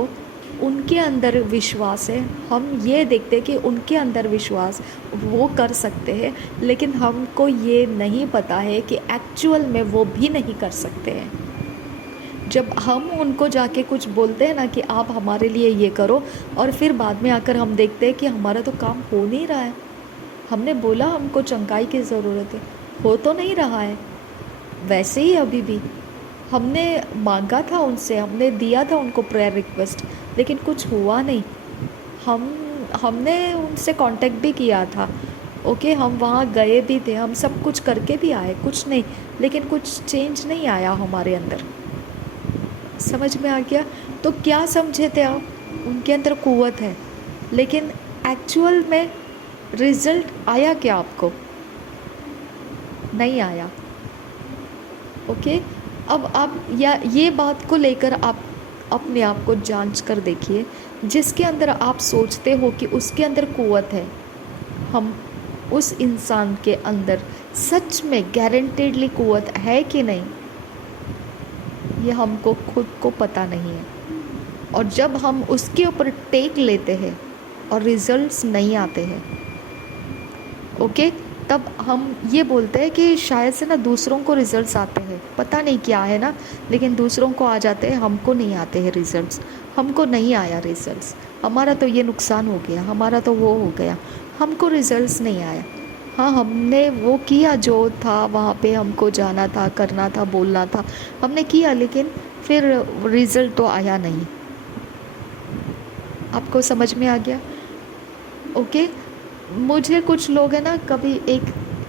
उनके अंदर विश्वास है, हम ये देखते हैं कि उनके अंदर विश्वास वो कर सकते हैं, लेकिन हमको ये नहीं पता है कि एक्चुअल में वो भी नहीं कर सकते हैं। जब हम उनको जाके कुछ बोलते हैं ना कि आप हमारे लिए ये करो, और फिर बाद में आकर हम देखते हैं कि हमारा तो काम हो नहीं रहा है। हमने बोला हमको चंगाई की ज़रूरत है, हो तो नहीं रहा है। वैसे ही अभी भी हमने मांगा था उनसे, हमने दिया था उनको प्रेयर रिक्वेस्ट, लेकिन कुछ हुआ नहीं। हमने उनसे कांटेक्ट भी किया था, ओके, हम वहाँ गए भी थे, हम सब कुछ करके भी आए, कुछ नहीं, लेकिन कुछ चेंज नहीं आया हमारे अंदर। समझ में आ गया? तो क्या समझे थे आप? उनके अंदर कुव्वत है, लेकिन एक्चुअल में रिजल्ट आया क्या आपको? नहीं आया। ओके, अब आप या ये बात को लेकर आप अपने आप को जांच कर देखिए। जिसके अंदर आप सोचते हो कि उसके अंदर कुव्वत है, हम उस इंसान के अंदर सच में गारंटेडली कुव्वत है कि नहीं, ये हमको खुद को पता नहीं है। और जब हम उसके ऊपर टेक लेते हैं और रिजल्ट्स नहीं आते हैं, ओके, तब हम ये बोलते हैं कि शायद से ना दूसरों को रिजल्ट्स आते हैं, पता नहीं क्या है ना, लेकिन दूसरों को आ जाते हैं, हमको नहीं आते हैं रिजल्ट्स। हमको नहीं आया रिजल्ट्स, हमारा तो ये नुकसान हो गया, हमारा तो वो हो गया, हमको रिजल्ट्स नहीं आया। हाँ, हमने वो किया जो था, वहाँ पे हमको जाना था, करना था, बोलना था, हमने किया, लेकिन फिर रिज़ल्ट तो आया नहीं। आपको समझ में आ गया? ओके। मुझे कुछ लोग हैं ना, कभी एक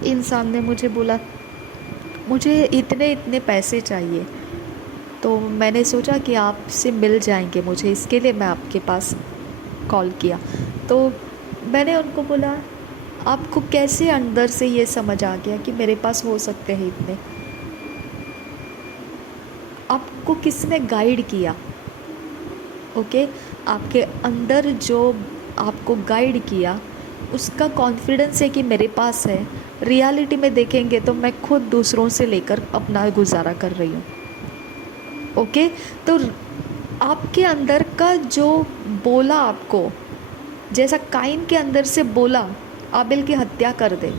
इंसान ने मुझे बोला मुझे इतने इतने पैसे चाहिए, तो मैंने सोचा कि आपसे मिल जाएंगे मुझे, इसके लिए मैं आपके पास कॉल किया। तो मैंने उनको बोला, आपको कैसे अंदर से ये समझ आ गया कि मेरे पास हो सकते हैं इतने? आपको किसने गाइड किया? ओके, आपके अंदर जो आपको गाइड किया, उसका कॉन्फिडेंस है कि मेरे पास है। रियलिटी में देखेंगे तो मैं खुद दूसरों से लेकर अपना गुजारा कर रही हूँ। ओके, तो आपके अंदर का जो बोला आपको, जैसा काइन के अंदर से बोला आबिल की हत्या कर दे,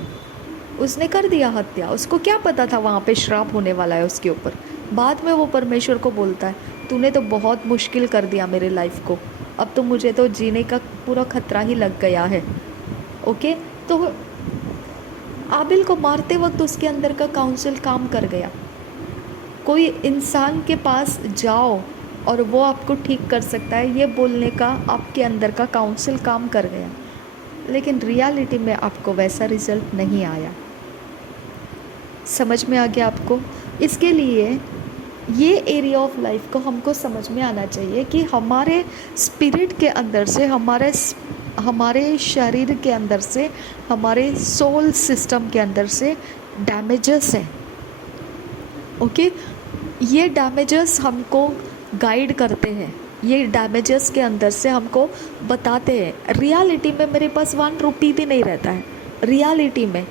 उसने कर दिया हत्या। उसको क्या पता था वहाँ पे श्राप होने वाला है उसके ऊपर। बाद में वो परमेश्वर को बोलता है, तूने तो बहुत मुश्किल कर दिया मेरे लाइफ को, अब तो मुझे तो जीने का पूरा खतरा ही लग गया है। ओके, तो आबिल को मारते वक्त उसके अंदर का काउंसिल काम कर गया। कोई इंसान के पास जाओ और वो आपको ठीक कर सकता है, ये बोलने का आपके अंदर का काउंसिल काम कर गया, लेकिन रियलिटी में आपको वैसा रिज़ल्ट नहीं आया। समझ में आ गया आपको? इसके लिए ये एरिया ऑफ लाइफ को हमको समझ में आना चाहिए कि हमारे स्पिरिट के अंदर से, हमारे शरीर के अंदर से, हमारे सोल सिस्टम के अंदर से डैमेजेस हैं। ओके, ये डैमेजेस हमको गाइड करते हैं, ये डैमेजेस के अंदर से हमको बताते हैं। रियलिटी में मेरे पास 1 रुपी भी नहीं रहता है। रियलिटी में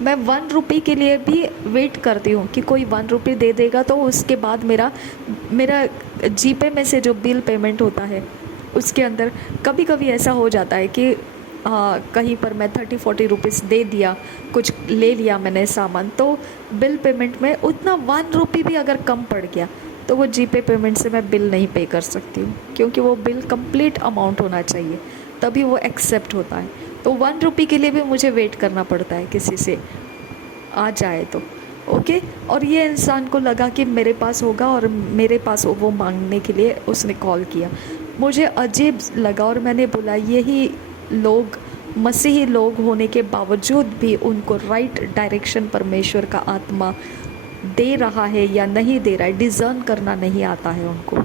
मैं 1 रुपी के लिए भी वेट करती हूँ कि कोई 1 रुपी दे देगा, तो उसके बाद मेरा जीपे में से जो बिल पेमेंट होता है उसके अंदर कभी कभी ऐसा हो जाता है कि कहीं पर मैं 30-40 रुपीज़ दे दिया, कुछ ले लिया मैंने सामान, तो बिल पेमेंट में उतना 1 रुपी भी अगर कम पड़ गया तो वो जीपे पेमेंट से मैं बिल नहीं पे कर सकती हूँ, क्योंकि वो बिल कंप्लीट अमाउंट होना चाहिए, तभी वो एक्सेप्ट होता है। तो 1 रुपी के लिए भी मुझे वेट करना पड़ता है किसी से आ जाए तो। ओके, और ये इंसान को लगा कि मेरे पास होगा और मेरे पास वो मांगने के लिए उसने कॉल किया। मुझे अजीब लगा और मैंने बोला, यही लोग मसीही लोग होने के बावजूद भी उनको राइट डायरेक्शन परमेश्वर का आत्मा दे रहा है या नहीं दे रहा है, डिज़र्न करना नहीं आता है उनको।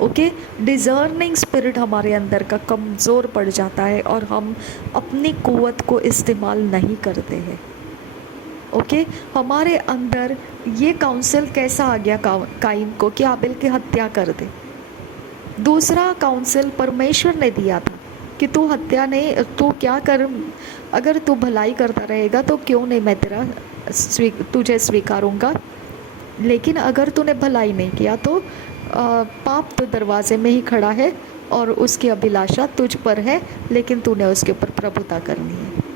ओके, डिज़र्निंग स्पिरिट हमारे अंदर का कमज़ोर पड़ जाता है और हम अपनी कुव्वत को इस्तेमाल नहीं करते हैं। ओके, हमारे अंदर ये काउंसिल कैसा आ गया काइन को कि आबिल की हत्या कर दे। दूसरा काउंसिल परमेश्वर ने दिया था कि तू हत्या नहीं, तू क्या कर, अगर तू भलाई करता रहेगा तो क्यों नहीं, मैं तुझे स्वीकारूंगा, लेकिन अगर तूने भलाई नहीं किया तो पाप तो दरवाजे में ही खड़ा है और उसकी अभिलाषा तुझ पर है, लेकिन तूने उसके ऊपर प्रभुता करनी है।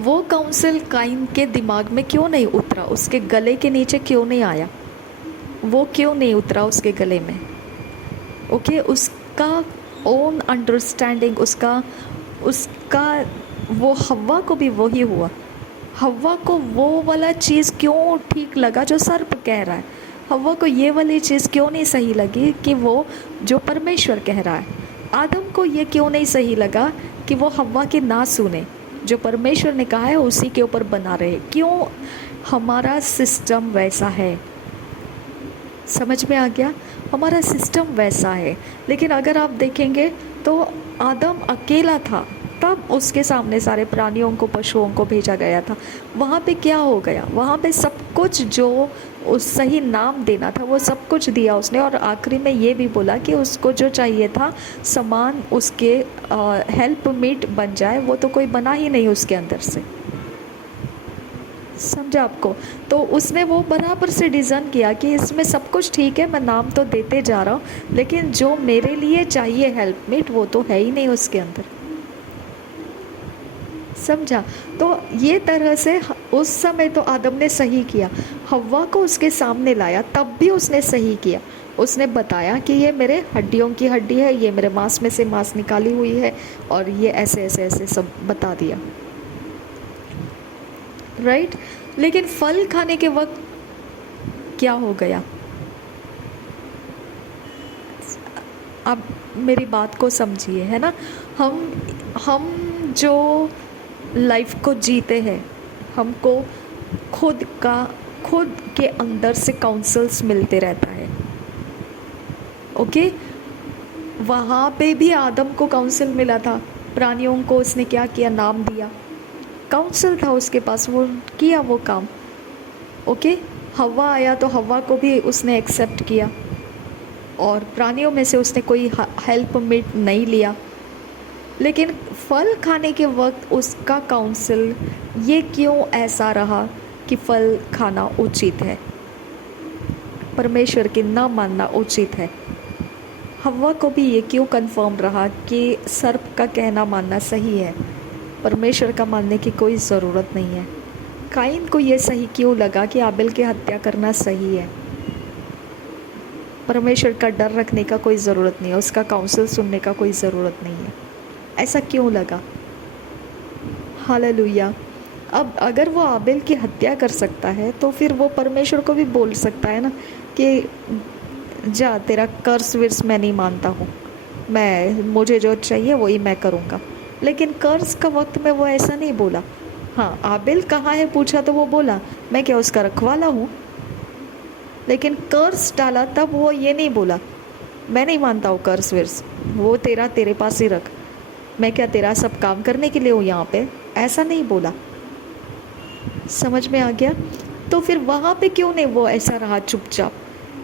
वो काउंसिल काइन के दिमाग में क्यों नहीं उतरा, उसके गले के नीचे क्यों नहीं आया, वो क्यों नहीं उतरा उसके गले में? ओके, उसका ओन अंडरस्टैंडिंग, उसका वो हव्वा को भी वही हुआ। हव्वा को वो वाला चीज़ क्यों ठीक लगा जो सर्प कह रहा है? हव्वा को ये वाली चीज़ क्यों नहीं सही लगी कि वो जो परमेश्वर कह रहा है? आदम को ये क्यों नहीं सही लगा कि वो हव्वा की ना सुने, जो परमेश्वर ने कहा है उसी के ऊपर बना रहे? क्यों? हमारा सिस्टम वैसा है। समझ में आ गया? हमारा सिस्टम वैसा है। लेकिन अगर आप देखेंगे तो आदम अकेला था, तब उसके सामने सारे प्राणियों को, पशुओं को भेजा गया था। वहाँ पे क्या हो गया? वहाँ पे सब कुछ जो उस सही नाम देना था वो सब कुछ दिया उसने, और आखिरी में ये भी बोला कि उसको जो चाहिए था सामान उसके हेल्प मीट बन जाए, वो तो कोई बना ही नहीं उसके अंदर से। समझा आपको? तो उसने वो बराबर से डिज़ाइन किया कि इसमें सब कुछ ठीक है, मैं नाम तो देते जा रहा हूँ, लेकिन जो मेरे लिए चाहिए हेल्पमेट वो तो है ही नहीं उसके अंदर। समझा? तो ये तरह से उस समय तो आदम ने सही किया, हव्वा को उसके सामने लाया तब भी उसने सही किया। उसने बताया कि ये मेरे हड्डियों की हड्डी है, ये मेरे मांस में से मांस निकाली हुई है, और ये ऐसे ऐसे ऐसे सब बता दिया, राइट? लेकिन फल खाने के वक्त क्या हो गया? आप मेरी बात को समझिए, है ना? हम जो लाइफ को जीते हैं, हमको खुद के अंदर से काउंसल्स मिलते रहता है। ओके, वहाँ पे भी आदम को काउंसिल मिला था, प्राणियों को उसने क्या किया? नाम दिया, काउंसिल था उसके पास, वो किया वो काम। ओके, हव्वा आया तो हव्वा को भी उसने एक्सेप्ट किया, और प्राणियों में से उसने कोई हेल्प मिट नहीं लिया। लेकिन फल खाने के वक्त उसका काउंसिल ये क्यों ऐसा रहा कि फल खाना उचित है, परमेश्वर की ना मानना उचित है? हव्वा को भी ये क्यों कंफर्म रहा कि सर्प का कहना मानना सही है, परमेश्वर का मानने की कोई ज़रूरत नहीं है? काइन को ये सही क्यों लगा कि आबिल की हत्या करना सही है? परमेश्वर का डर रखने का कोई ज़रूरत नहीं है, उसका काउंसिल सुनने का कोई ज़रूरत नहीं है, ऐसा क्यों लगा? हालेलुया। अब अगर वो आबिल की हत्या कर सकता है तो फिर वो परमेश्वर को भी बोल सकता है ना कि जा, तेरा कर्स विर्स मैं नहीं मानता हूँ, मुझे जो चाहिए वही मैं करूँगा। लेकिन कर्स का वक्त में वो ऐसा नहीं बोला। हाँ, आबिल कहाँ है पूछा तो वो बोला मैं क्या उसका रखवाला हूँ, लेकिन कर्स डाला तब वो ये नहीं बोला मैं नहीं मानता हूँ कर्स विर्स, वो तेरे पास ही रख, मैं क्या तेरा सब काम करने के लिए हूँ यहाँ पे, ऐसा नहीं बोला। समझ में आ गया? तो फिर वहाँ पे क्यों नहीं वो ऐसा रहा चुपचाप,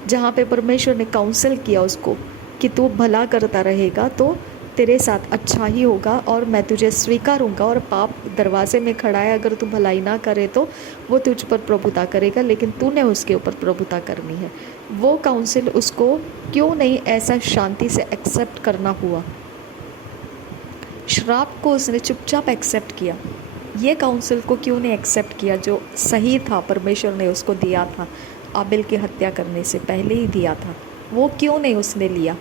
जहाँ पे परमेश्वर ने काउंसिल किया उसको कि तू भला करता रहेगा तो तेरे साथ अच्छा ही होगा, और मैं तुझे स्वीकारूंगा, और पाप दरवाजे में खड़ा है, अगर तू भलाई ना करे तो वो तुझ पर प्रभुता करेगा, लेकिन तूने उसके ऊपर प्रभुता करनी है। वो काउंसिल उसको क्यों नहीं ऐसा शांति से एक्सेप्ट करना हुआ? श्राप को उसने चुपचाप एक्सेप्ट किया, ये काउंसिल को क्यों नहीं एक्सेप्ट किया जो सही था, परमेश्वर ने उसको दिया था, आबिल की हत्या करने से पहले ही दिया था, वो क्यों नहीं उसने लिया?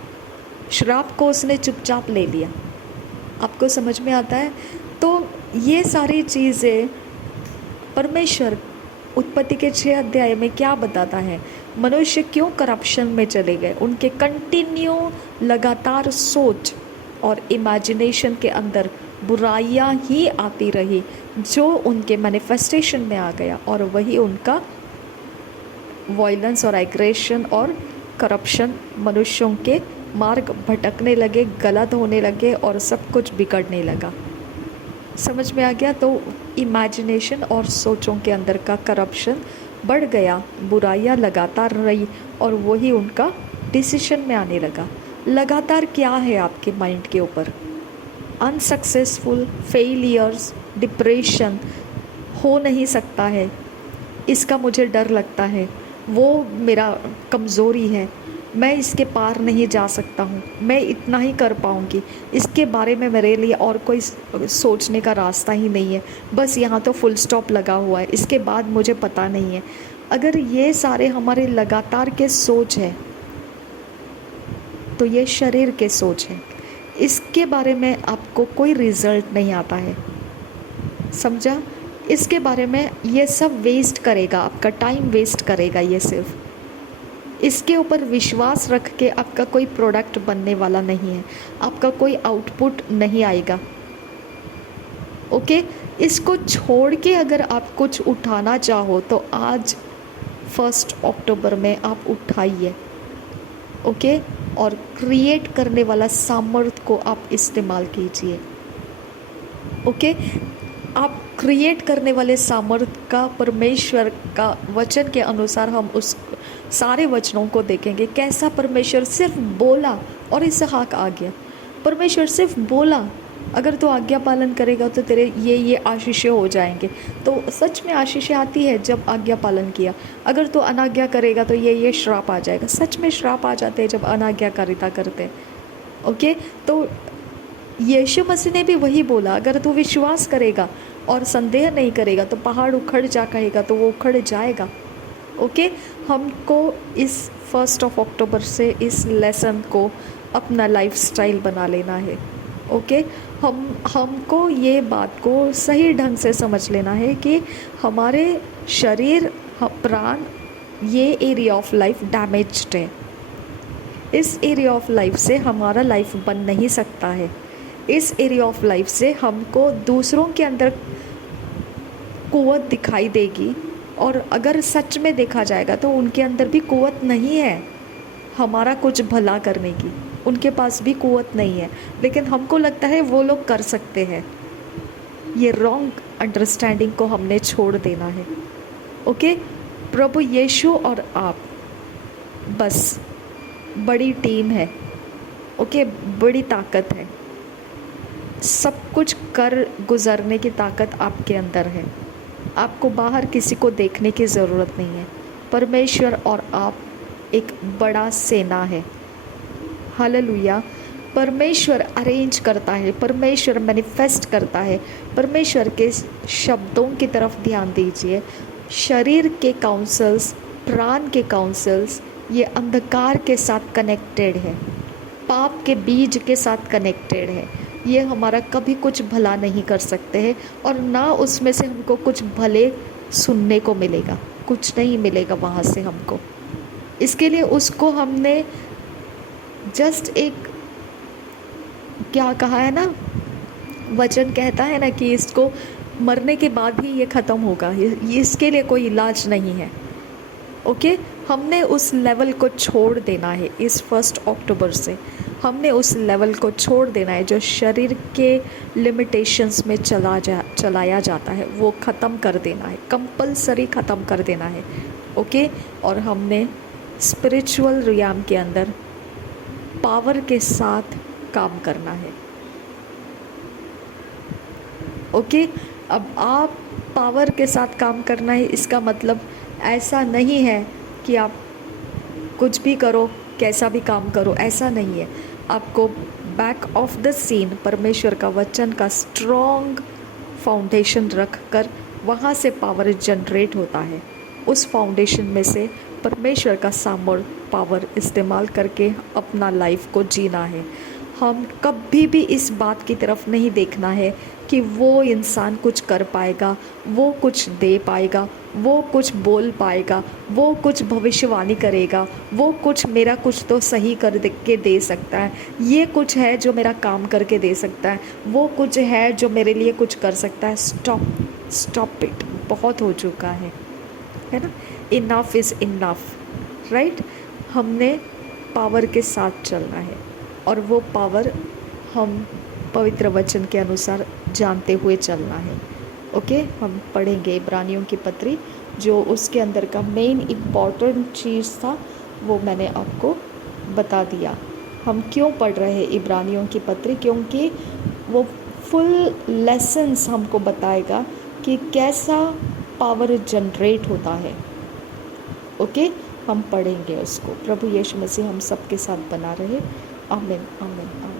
श्राप को उसने चुपचाप ले लिया। आपको समझ में आता है? तो ये सारी चीज़ें परमेश्वर उत्पत्ति के 6 अध्याय में क्या बताता है? मनुष्य क्यों करप्शन में चले गए? उनके कंटिन्यू लगातार सोच और इमेजिनेशन के अंदर बुराइयां ही आती रही, जो उनके मैनिफेस्टेशन में आ गया, और वही उनका वायलेंस और एग्रेशन और करप्शन, मनुष्यों के मार्ग भटकने लगे, गलत होने लगे, और सब कुछ बिगड़ने लगा। समझ में आ गया? तो इमेजिनेशन और सोचों के अंदर का करप्शन बढ़ गया, बुराइयां लगातार रही, और वही उनका डिसीजन में आने लगा। लगातार क्या है आपके माइंड के ऊपर? अनसक्सेसफुल, फेलियर्स, डिप्रेशन, हो नहीं सकता है, इसका मुझे डर लगता है, वो मेरा कमज़ोरी है, मैं इसके पार नहीं जा सकता हूँ, मैं इतना ही कर पाऊँगी, इसके बारे में मेरे लिए और कोई सोचने का रास्ता ही नहीं है, बस यहाँ तो फुल स्टॉप लगा हुआ है, इसके बाद मुझे पता नहीं है। अगर ये सारे हमारे लगातार के सोच है तो ये शरीर के सोच है, इसके बारे में आपको कोई रिजल्ट नहीं आता है, समझा? इसके बारे में ये सब वेस्ट करेगा, आपका टाइम वेस्ट करेगा। ये सिर्फ इसके ऊपर विश्वास रख के आपका कोई प्रोडक्ट बनने वाला नहीं है, आपका कोई आउटपुट नहीं आएगा। ओके, इसको छोड़ के अगर आप कुछ उठाना चाहो तो आज 1 अक्टूबर में आप उठाइए। ओके, और क्रिएट करने वाला सामर्थ्य को आप इस्तेमाल कीजिए। ओके, आप क्रिएट करने वाले सामर्थ्य का परमेश्वर का वचन के अनुसार हम उस सारे वचनों को देखेंगे। कैसा परमेश्वर सिर्फ बोला और इसहाक आ गया। परमेश्वर सिर्फ बोला, अगर तू आज्ञा पालन करेगा तो तेरे ये आशीषें हो जाएंगे। तो सच में आशीषें आती है जब आज्ञा पालन किया। अगर तू अनाज्ञा करेगा तो ये श्राप आ जाएगा। सच में श्राप आ जाते हैं जब अनाज्ञाकारिता करते हैं। ओके, तो यीशु मसीह ने भी वही बोला, अगर तू विश्वास करेगा और संदेह नहीं करेगा तो पहाड़ उखड़ जा कहेगा तो वो उखड़ जाएगा। ओके, हमको इस 1 अक्टूबर से इस लेसन को अपना लाइफस्टाइल बना लेना है। ओके, हमको ये बात को सही ढंग से समझ लेना है कि हमारे शरीर, प्राण, ये एरिया ऑफ लाइफ डैमेज्ड है। इस एरिया ऑफ लाइफ से हमारा लाइफ बन नहीं सकता है। इस एरिया ऑफ लाइफ से हमको दूसरों के अंदर कुव्वत दिखाई देगी, और अगर सच में देखा जाएगा तो उनके अंदर भी कुव्वत नहीं है हमारा कुछ भला करने की। उनके पास भी कुव्वत नहीं है, लेकिन हमको लगता है वो लोग कर सकते हैं। ये रॉन्ग अंडरस्टैंडिंग को हमने छोड़ देना है। ओके, प्रभु यीशु और आप बस बड़ी टीम है। ओके, बड़ी ताकत है, सब कुछ कर गुजरने की ताकत आपके अंदर है। आपको बाहर किसी को देखने की ज़रूरत नहीं है। परमेश्वर और आप एक बड़ा सेना है। हालेलुया। परमेश्वर अरेंज करता है, परमेश्वर मैनिफेस्ट करता है। परमेश्वर के शब्दों की तरफ ध्यान दीजिए। शरीर के काउंसल्स, प्राण के काउंसल्स, ये अंधकार के साथ कनेक्टेड है, पाप के बीज के साथ कनेक्टेड है। ये हमारा कभी कुछ भला नहीं कर सकते हैं, और ना उसमें से हमको कुछ भले सुनने को मिलेगा, कुछ नहीं मिलेगा वहाँ से हमको। इसके लिए उसको हमने जस्ट एक क्या कहा है ना, वचन कहता है ना कि इसको मरने के बाद ही ये ख़त्म होगा, ये इसके लिए कोई इलाज नहीं है। ओके, हमने उस लेवल को छोड़ देना है। इस 1 अक्टूबर से हमने उस लेवल को छोड़ देना है जो शरीर के लिमिटेशंस में चलाया जाता है, वो ख़त्म कर देना है, कंपलसरी ख़त्म कर देना है। ओके, और हमने स्पिरिचुअल रियाम के अंदर पावर के साथ काम करना है। ओके, अब आप पावर के साथ काम करना है, इसका मतलब ऐसा नहीं है कि आप कुछ भी करो, कैसा भी काम करो, ऐसा नहीं है। आपको बैक ऑफ द सीन परमेश्वर का वचन का स्ट्रॉन्ग फाउंडेशन रख कर वहाँ से पावर जनरेट होता है। उस फाउंडेशन में से परमेश्वर का सामर्थ्य, पावर इस्तेमाल करके अपना लाइफ को जीना है। हम कभी भी इस बात की तरफ नहीं देखना है कि वो इंसान कुछ कर पाएगा, वो कुछ दे पाएगा, वो कुछ बोल पाएगा, वो कुछ भविष्यवाणी करेगा, वो कुछ मेरा कुछ तो सही कर के दे सकता है, ये कुछ है जो मेरा काम करके दे सकता है, वो कुछ है जो मेरे लिए कुछ कर सकता है। स्टॉप इट, बहुत हो चुका है ना। Enough is enough, right. हमने पावर के साथ चलना है, और वो पावर हम पवित्र वचन के अनुसार जानते हुए चलना है। ओके, हम पढ़ेंगे इब्रानियों की पत्री, जो उसके अंदर का मेन इम्पॉर्टेंट चीज़ था वो मैंने आपको बता दिया। हम क्यों पढ़ रहे हैं इब्रानियों की पत्री, क्योंकि वो फुल लेसन्स हमको बताएगा कि कैसा पावर जनरेट होता है। ओके, हम पढ़ेंगे उसको। प्रभु यीशु मसीह हम सबके साथ बना रहे। आमीन आमीन आमीन।